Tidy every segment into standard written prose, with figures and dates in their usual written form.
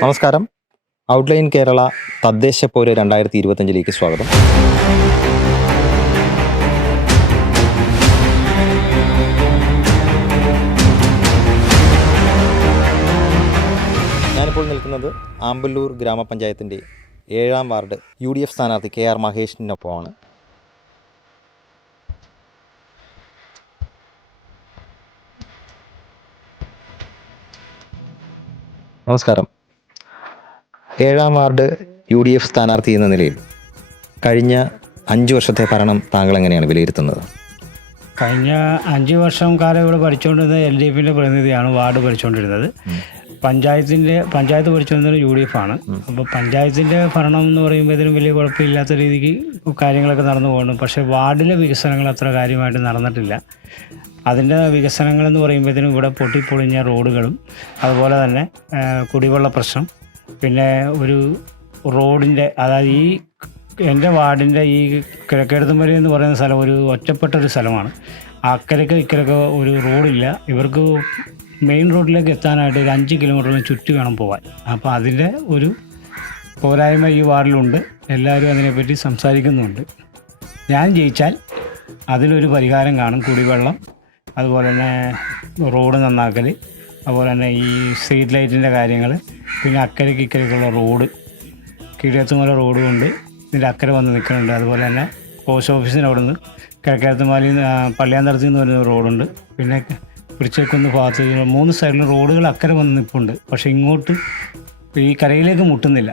നമസ്കാരം. ഔട്ട്ലൈൻ കേരള തദ്ദേശ പോര് 2025 സ്വാഗതം. ഞാനിപ്പോൾ നിൽക്കുന്നത് ആമ്പല്ലൂർ ഗ്രാമപഞ്ചായത്തിൻ്റെ 7ാം വാർഡ് UDF സ്ഥാനാർത്ഥി KR മഹേഷിനൊപ്പമാണ്. നമസ്കാരം. 7ാം വാർഡ് UDF സ്ഥാനാർത്ഥി എന്ന നിലയിൽ കഴിഞ്ഞ 5 വർഷത്തെ ഭരണം താങ്കൾ എങ്ങനെയാണ് വിലയിരുത്തുന്നത്? കഴിഞ്ഞ 5 വർഷം കാലം ഇവിടെ ഭരിച്ചുകൊണ്ടിരുന്നത് LDFിൻ്റെ പ്രതിനിധിയാണ് വാർഡ് ഭരിച്ചുകൊണ്ടിരുന്നത്. പഞ്ചായത്ത് ഭരിച്ചുകൊണ്ടിരുന്നത് UDF ആണ്. അപ്പോൾ പഞ്ചായത്തിൻ്റെ ഭരണം എന്ന് പറയുമ്പോഴത്തേനും വലിയ കുഴപ്പമില്ലാത്ത രീതിക്ക് കാര്യങ്ങളൊക്കെ നടന്നു പോകുന്നു. പക്ഷേ വാർഡിലെ വികസനങ്ങൾ അത്ര കാര്യമായിട്ട് നടന്നിട്ടില്ല. അതിൻ്റെ വികസനങ്ങളെന്ന് പറയുമ്പോഴത്തേനും ഇവിടെ പൊട്ടിപ്പൊളിഞ്ഞ റോഡുകളും അതുപോലെ തന്നെ കുടിവെള്ള പ്രശ്നം, പിന്നെ ഒരു റോഡിൻ്റെ, അതായത് ഈ എൻ്റെ വാർഡിൻ്റെ ഈ കിഴക്കേടത്തുംപുര എന്ന് പറയുന്ന സ്ഥലം ഒരു ഒറ്റപ്പെട്ടൊരു സ്ഥലമാണ്. അക്കരയ്ക്ക് ഇക്കരയ്ക്ക് ഒരു റോഡില്ല. ഇവർക്ക് മെയിൻ റോഡിലേക്ക് എത്താനായിട്ട് ഒരു 5 കിലോമീറ്ററിന് ചുറ്റി വേണം പോകാൻ. അപ്പോൾ അതിൻ്റെ ഒരു പോരായ്മ ഈ വാർഡിലുണ്ട്. എല്ലാവരും അതിനെപ്പറ്റി സംസാരിക്കുന്നുണ്ട്. ഞാൻ ജയിച്ചാൽ അതിലൊരു പരിഹാരം കാണും. കുടിവെള്ളം, അതുപോലെ തന്നെ റോഡ് നന്നാക്കൽ, അതുപോലെ തന്നെ ഈ സ്ട്രീറ്റ് ലൈറ്റിൻ്റെ കാര്യങ്ങൾ, പിന്നെ അക്കരയ്ക്ക് ഇക്കരയ്ക്കുള്ള റോഡ്, കീഴത്തുമല റോഡ് കൊണ്ട് ഇതിൻ്റെ അക്കരെ വന്ന് നിൽക്കുന്നുണ്ട്. അതുപോലെ തന്നെ പോസ്റ്റ് ഓഫീസിൻ്റെ അവിടെ നിന്ന് കിഴക്കേടത്തുമാലി പള്ളിയാന്തരത്തിൽ നിന്ന് വരുന്ന റോഡുണ്ട്. പിന്നെ പിടിച്ചേക്കുന്ന ഭാഗത്ത് 3 സൈഡിലും റോഡുകൾ അക്കരെ വന്ന് നിൽപ്പുണ്ട്. പക്ഷേ ഇങ്ങോട്ട് ഈ കരയിലേക്ക് മുട്ടുന്നില്ല.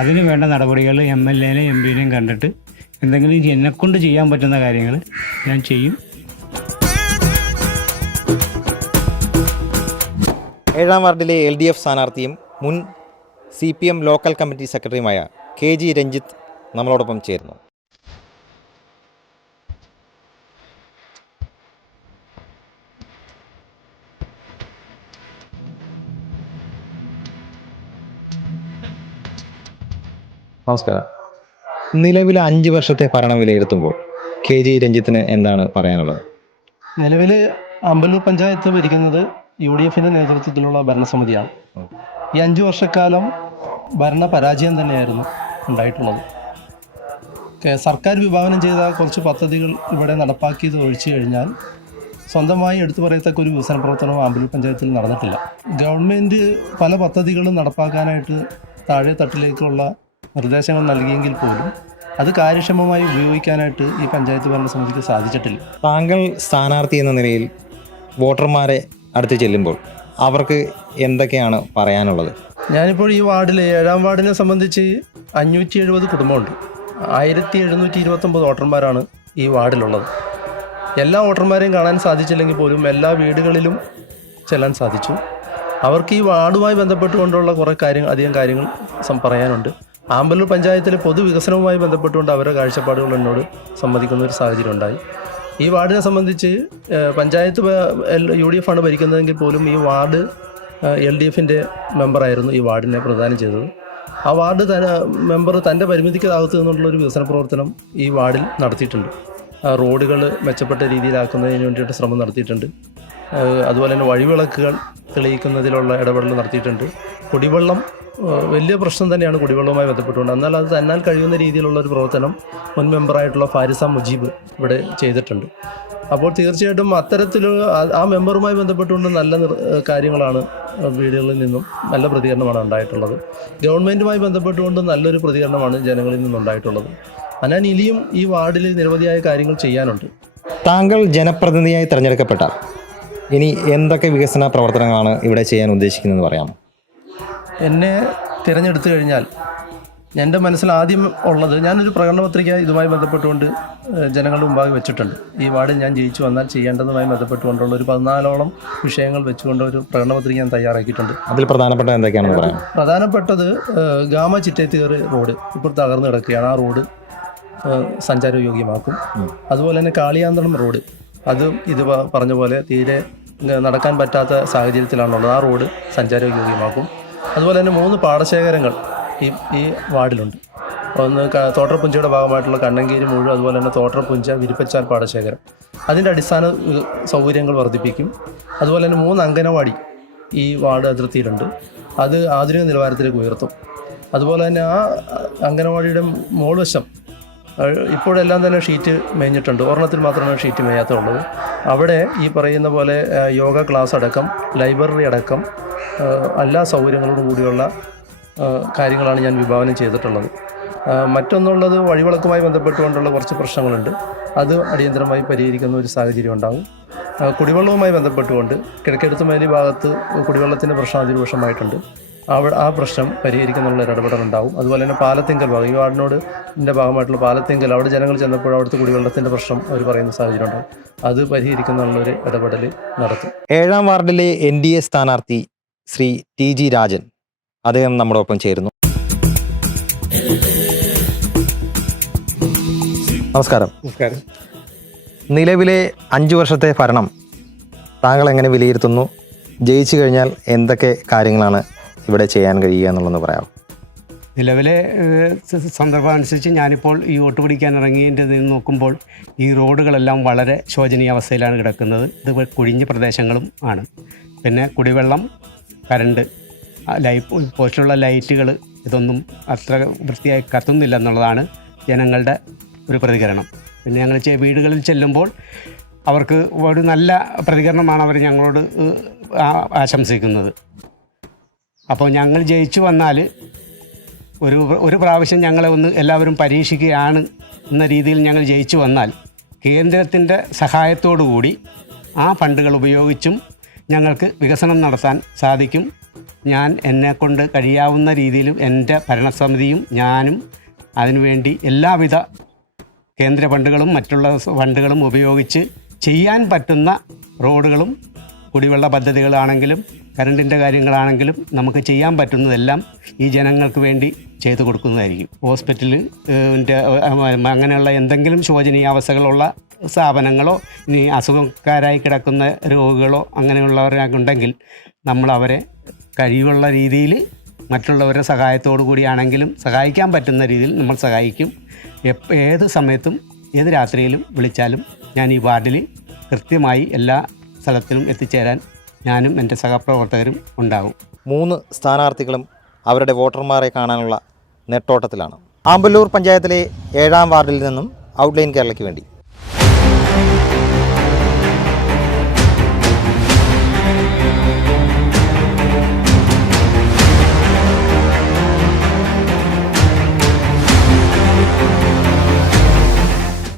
അതിന് വേണ്ട നടപടികൾ MLAനെയും MPനെയും കണ്ടിട്ട് എന്തെങ്കിലും എന്നെക്കൊണ്ട് ചെയ്യാൻ പറ്റുന്ന കാര്യങ്ങൾ ഞാൻ ചെയ്യും. 7ാം വാർഡിലെ LDF സ്ഥാനാർത്ഥിയും മുൻ CPM ലോക്കൽ കമ്മിറ്റി സെക്രട്ടറിയുമായ KG രഞ്ജിത്ത് നമ്മളോടൊപ്പം ചേരുന്നു. നമസ്കാരം. നിലവിലെ 5 വർഷത്തെ ഭരണം വിലയിരുത്തുമ്പോൾ KG രഞ്ജിത്തിന് എന്താണ് പറയാനുള്ളത്? നിലവിൽ ആമ്പല്ലൂർ പഞ്ചായത്ത് ഭരിക്കുന്നത് UDFിൻ്റെ നേതൃത്വത്തിലുള്ള ഭരണസമിതിയാണ്. ഈ 5 വർഷക്കാലം ഭരണ പരാജയം തന്നെയായിരുന്നു ഉണ്ടായിട്ടുള്ളത്. സർക്കാർ വിഭാവനം ചെയ്ത കുറച്ച് പദ്ധതികൾ ഇവിടെ നടപ്പാക്കിയത് ഒഴിച്ചു കഴിഞ്ഞാൽ സ്വന്തമായി എടുത്തു പറയത്തക്ക ഒരു വികസന പ്രവർത്തനവും ആമ്പല്ലൂർ പഞ്ചായത്തിൽ നടന്നിട്ടില്ല. ഗവൺമെൻറ് പല പദ്ധതികളും നടപ്പാക്കാനായിട്ട് താഴെ തട്ടിലേക്കുള്ള നിർദ്ദേശങ്ങൾ നൽകിയെങ്കിൽ പോലും അത് കാര്യക്ഷമമായി ഉപയോഗിക്കാനായിട്ട് ഈ പഞ്ചായത്ത് ഭരണസമിതിക്ക് സാധിച്ചിട്ടില്ല. താങ്കൾ സ്ഥാനാർത്ഥി എന്ന നിലയിൽ വോട്ടർമാരെ അടുത്ത് ചെല്ലുമ്പോൾ അവർക്ക് എന്തൊക്കെയാണ് പറയാനുള്ളത്? ഞാനിപ്പോൾ ഈ വാർഡിൽ 7ാം വാർഡിനെ സംബന്ധിച്ച് 570 കുടുംബമുണ്ട്. 1729 വോട്ടർമാരാണ് ഈ വാർഡിലുള്ളത്. എല്ലാ വോട്ടർമാരെയും കാണാൻ സാധിച്ചില്ലെങ്കിൽ പോലും എല്ലാ വീടുകളിലും ചെല്ലാൻ സാധിച്ചു. അവർക്ക് ഈ വാർഡുമായി ബന്ധപ്പെട്ടുകൊണ്ടുള്ള കുറേ അധികം കാര്യങ്ങൾ പറയാനുണ്ട്. ആമ്പല്ലൂർ പഞ്ചായത്തിലെ പൊതുവികസനവുമായി ബന്ധപ്പെട്ടുകൊണ്ട് അവരുടെ കാഴ്ചപ്പാടുകൾ എന്നോട് സംവദിക്കുന്ന ഒരു സാഹചര്യം ഉണ്ടായി. ഈ വാർഡിനെ സംബന്ധിച്ച് പഞ്ചായത്ത് UDF ആണ് ഭരിക്കുന്നതെങ്കിൽ പോലും ഈ വാർഡ് LDFിൻ്റെ മെമ്പറായിരുന്നു ഈ വാർഡിനെ പ്രദാനം ചെയ്തത്. ആ വാർഡ് മെമ്പർ തൻ്റെ പരിമിതിക്കകത്ത് നിന്നുള്ളൊരു വികസന പ്രവർത്തനം ഈ വാർഡിൽ നടത്തിയിട്ടുണ്ട്. റോഡുകൾ മെച്ചപ്പെട്ട രീതിയിലാക്കുന്നതിന് വേണ്ടിയിട്ട് ശ്രമം നടത്തിയിട്ടുണ്ട്. അതുപോലെ തന്നെ വഴിവിളക്കുകൾ തെളിയിക്കുന്നതിലുള്ള ഇടപെടൽ നടത്തിയിട്ടുണ്ട്. കുടിവെള്ളം വലിയ പ്രശ്നം തന്നെയാണ് കുടിവെള്ളവുമായി ബന്ധപ്പെട്ടുകൊണ്ട്. എന്നാൽ അത് തന്നാൽ കഴിയുന്ന രീതിയിലുള്ള ഒരു പ്രവർത്തനം മുൻ മെമ്പറായിട്ടുള്ള ഫാരിസ മുജീബ് ഇവിടെ ചെയ്തിട്ടുണ്ട്. അപ്പോൾ തീർച്ചയായിട്ടും അത്തരത്തിൽ ആ മെമ്പറുമായി ബന്ധപ്പെട്ടുകൊണ്ട് നല്ല കാര്യങ്ങളാണ് വീടുകളിൽ നിന്നും നല്ല പ്രതികരണമാണ് ഉണ്ടായിട്ടുള്ളത്. ഗവൺമെൻറ്റുമായി ബന്ധപ്പെട്ടുകൊണ്ട് നല്ലൊരു പ്രതികരണമാണ് ജനങ്ങളിൽ നിന്നുണ്ടായിട്ടുള്ളത്. അതിനാൽ ഇനിയും ഈ വാർഡിൽ നിരവധിയായ കാര്യങ്ങൾ ചെയ്യാനുണ്ട്. താങ്കൾ ജനപ്രതിനിധിയായി തിരഞ്ഞെടുക്കപ്പെട്ടാൽ ഇനി എന്തൊക്കെ വികസന പ്രവർത്തനങ്ങളാണ് ഇവിടെ ചെയ്യാൻ ഉദ്ദേശിക്കുന്നതെന്ന് പറയാമോ? എന്നെ തിരഞ്ഞെടുത്തു കഴിഞ്ഞാൽ എൻ്റെ മനസ്സിൽ ആദ്യം ഉള്ളത്, ഞാനൊരു പ്രകടന പത്രിക ഇതുമായി ബന്ധപ്പെട്ടുകൊണ്ട് ജനങ്ങളുടെ മുമ്പാകെ വെച്ചിട്ടുണ്ട്. ഈ വാർഡിൽ ഞാൻ ജയിച്ചു വന്നാൽ ചെയ്യേണ്ടതുമായി ബന്ധപ്പെട്ടുകൊണ്ടുള്ള ഒരു 14ഓളം വിഷയങ്ങൾ വെച്ചുകൊണ്ട് ഒരു പ്രകടന പത്രിക ഞാൻ തയ്യാറാക്കിയിട്ടുണ്ട്. അതിൽ പ്രധാനപ്പെട്ട എന്തൊക്കെയാണെന്ന് പറയാം? പ്രധാനപ്പെട്ടത് ഗാമ ചിറ്റേത്തിയേറ് റോഡ് ഇപ്പോൾ തകർന്നു കിടക്കുകയാണ്. ആ റോഡ് സഞ്ചാരയോഗ്യമാക്കും. അതുപോലെ തന്നെ കാളിയാന്തളം റോഡ്, അതും ഇത് പറഞ്ഞ പോലെ തീരെ നടക്കാൻ പറ്റാത്ത സാഹചര്യത്തിലാണുള്ളത്. ആ റോഡ് സഞ്ചാരയോഗ്യമാക്കും. അതുപോലെ തന്നെ 3 പാടശേഖരങ്ങൾ ഈ വാർഡിലുണ്ട്. ഒന്ന് തോട്ടറപ്പുഞ്ചയുടെ ഭാഗമായിട്ടുള്ള കണ്ണങ്കേരി മുഴുവൻ, അതുപോലെ തന്നെ തോട്ടറപ്പുഞ്ച വിരിപ്പച്ചാൽ പാടശേഖരം, അതിൻ്റെ അടിസ്ഥാന സൗകര്യങ്ങൾ വർദ്ധിപ്പിക്കും. അതുപോലെ തന്നെ 3 അംഗനവാടി ഈ വാർഡ് അതിർത്തിയിലുണ്ട്. അത് ആധുനിക നിലവാരത്തിലേക്ക് ഉയർത്തും. അതുപോലെ തന്നെ ആ അംഗനവാടിയുടെ മോൾവശം ഇപ്പോഴെല്ലാം തന്നെ ഷീറ്റ് മേഞ്ഞിട്ടുണ്ട്. ഒരെണ്ണത്തിൽ മാത്രമാണ് ഷീറ്റ് മേയാത്തുള്ളത്. അവിടെ ഈ പറയുന്ന പോലെ യോഗ ക്ലാസ് അടക്കം, ലൈബ്രറി അടക്കം എല്ലാ സൗകര്യങ്ങളോടും കൂടിയുള്ള കാര്യങ്ങളാണ് ഞാൻ വിഭാവനം ചെയ്തിട്ടുള്ളത്. മറ്റൊന്നുള്ളത് വഴിവിളക്കുമായി ബന്ധപ്പെട്ടുകൊണ്ടുള്ള കുറച്ച് പ്രശ്നങ്ങളുണ്ട്. അത് അടിയന്തരമായി പരിഹരിക്കുന്ന ഒരു സാഹചര്യം ഉണ്ടാകും. കുടിവെള്ളവുമായി ബന്ധപ്പെട്ടുകൊണ്ട് കിഴക്കെടുത്തുമേലി ഭാഗത്ത് കുടിവെള്ളത്തിൻ്റെ പ്രശ്നം അതിരൂക്ഷമായിട്ടുണ്ട്. ആ പ്രശ്നം പരിഹരിക്കുന്നുള്ള ഒരു ഇടപെടലുണ്ടാവും. അതുപോലെ തന്നെ പാലത്തിങ്കൽ ഭാഗം, ഈ വാർഡിനോട് ഭാഗമായിട്ടുള്ള പാലത്തിങ്കൽ, അവിടെ ജനങ്ങൾ ചെന്നപ്പോൾ അവിടുത്തെ കുടിവെള്ളത്തിൻ്റെ പ്രശ്നം അവർ പറയുന്ന സാഹചര്യം ഉണ്ടാവും. അത് പരിഹരിക്കുന്നുള്ളൊരു ഇടപെടൽ നടത്തും. 7-ാം വാർഡിലെ NDA സ്ഥാനാർത്ഥി ശ്രീ TG രാജൻ, അദ്ദേഹം നമ്മുടെ ഒപ്പം ചേരുന്നു. നമസ്കാരം. നിലവിലെ 5 വർഷത്തെ ഭരണം താങ്കൾ എങ്ങനെ വിലയിരുത്തുന്നു? ജയിച്ചു കഴിഞ്ഞാൽ എന്തൊക്കെ കാര്യങ്ങളാണ് ഇവിടെ ചെയ്യാൻ കഴിയുക എന്നുള്ളതെന്ന് പറയാം. നിലവിലെ സന്ദർഭം അനുസരിച്ച് ഞാനിപ്പോൾ ഈ വോട്ട് പിടിക്കാൻ ഇറങ്ങിയതിൻ്റെ നിന്ന് നോക്കുമ്പോൾ ഈ റോഡുകളെല്ലാം വളരെ ശോചനീയ അവസ്ഥയിലാണ് കിടക്കുന്നത്. ഇത് കുഴിഞ്ഞ പ്രദേശങ്ങളും ആണ്. പിന്നെ കുടിവെള്ളം, കറണ്ട്, പോസ്റ്റിലുള്ള ലൈറ്റുകൾ ഇതൊന്നും അത്ര വൃത്തിയായി കത്തുന്നില്ല എന്നുള്ളതാണ് ജനങ്ങളുടെ ഒരു പ്രതികരണം. പിന്നെ ഞങ്ങൾ വീടുകളിൽ ചെല്ലുമ്പോൾ അവർക്ക് ഒരു നല്ല പ്രതികരണമാണ് അവർ ഞങ്ങളോട് ആശംസിക്കുന്നത്. അപ്പോൾ ഞങ്ങൾ ജയിച്ചു വന്നാൽ ഒരു പ്രാവശ്യം ഞങ്ങളെ ഒന്ന് എല്ലാവരും പരീക്ഷിക്കുകയാണ് എന്ന രീതിയിൽ ഞങ്ങൾ ജയിച്ചു വന്നാൽ കേന്ദ്രത്തിൻ്റെ സഹായത്തോടു കൂടി ആ ഫണ്ടുകൾ ഉപയോഗിച്ചും ഞങ്ങൾക്ക് വികസനം നടത്താൻ സാധിക്കും. ഞാൻ എന്നെക്കൊണ്ട് കഴിയാവുന്ന രീതിയിലും എൻ്റെ ഭരണസമിതിയും ഞാനും അതിനുവേണ്ടി എല്ലാവിധ കേന്ദ്ര ഫണ്ടുകളും മറ്റുള്ള ഫണ്ടുകളും ഉപയോഗിച്ച് ചെയ്യാൻ പറ്റുന്ന റോഡുകളും കുടിവെള്ള പദ്ധതികളാണെങ്കിലും കറണ്ടിൻ്റെ കാര്യങ്ങളാണെങ്കിലും നമുക്ക് ചെയ്യാൻ പറ്റുന്നതെല്ലാം ഈ ജനങ്ങൾക്ക് വേണ്ടി ചെയ്തു കൊടുക്കുന്നതായിരിക്കും. ഹോസ്പിറ്റല് അങ്ങനെയുള്ള എന്തെങ്കിലും ശോചനീയാവസ്ഥകളുള്ള സ്ഥാപനങ്ങളോ ഇനി അസുഖക്കാരായി കിടക്കുന്ന രോഗികളോ അങ്ങനെയുള്ളവരുണ്ടെങ്കിൽ നമ്മളവരെ കഴിവുള്ള രീതിയിൽ മറ്റുള്ളവരുടെ സഹായത്തോടു കൂടിയാണെങ്കിലും സഹായിക്കാൻ പറ്റുന്ന രീതിയിൽ നമ്മൾ സഹായിക്കും. ഏത് സമയത്തും ഏത് രാത്രിയിലും വിളിച്ചാലും ഞാൻ ഈ വാർഡിൽ കൃത്യമായി എല്ലാ സ്ഥലത്തിലും എത്തിച്ചേരാൻ ഞാനും എൻ്റെ സഹപ്രവർത്തകരും ഉണ്ടാകും. 3 സ്ഥാനാർത്ഥികളും അവരുടെ വോട്ടർമാരെ കാണാനുള്ള നെട്ടോട്ടത്തിലാണ്. ആമ്പല്ലൂർ പഞ്ചായത്തിലെ 7-ാം വാർഡിൽ നിന്നും ഔട്ട്ലൈൻ കേരളയ്ക്ക് വേണ്ടി.